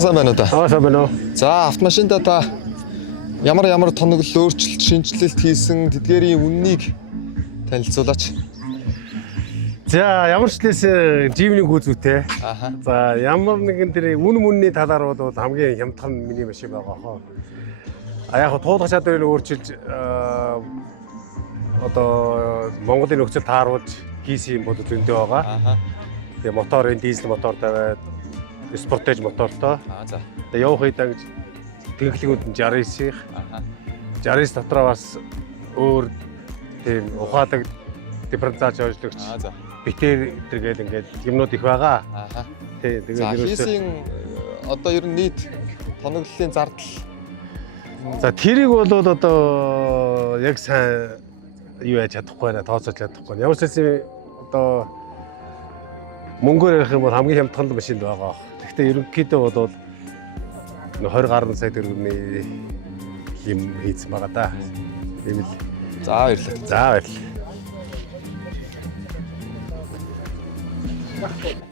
сайн байна уу та? Сайн байна уу. За автомашинда та ямар тоноглол өөрчлөлт шинжилэлт хийсэн тэдгээрийн үннийг танилцуулаач. За ямар ч лээс живний гүйцүүтэй. Аха. За ямар нэгэн тэр үнний талаар бол хамгийн хямдхан миний машин байгаа хоо. Яг туулах чадварыг өөрчилж одоо Монголын нөхцөл тааруулж хийсэн юм бол зөндөө байгаа. Аха. Тэгээ моторын дизель мотортой спортаж мотортой. За. Тэгээ явах үед тэнхлэгүүд нь 69. Аха. 69 дотроо бас өөр тийм ухаадаг дифференциац ажиллагч. За. Битэр тэргээд ингээд юмнууд их байгаа. Аха. Тий, тэгээд хийсэн одоо ер нь нийт тоноглолын зардал. За тэрийг бол одоо яг сайн юу яаж чадахгүй байна, тооцоолж чадахгүй. Ямар ч юм одоо мөнгөөр ярих юм бол хамгийн хямдхан машин байгаа. Гэхдээ ерөнхийдөө бол 20 гаруй сая төгрөгийн юм хийсэн байгаа да. Тийм л. За баярлалаа. За баярлалаа.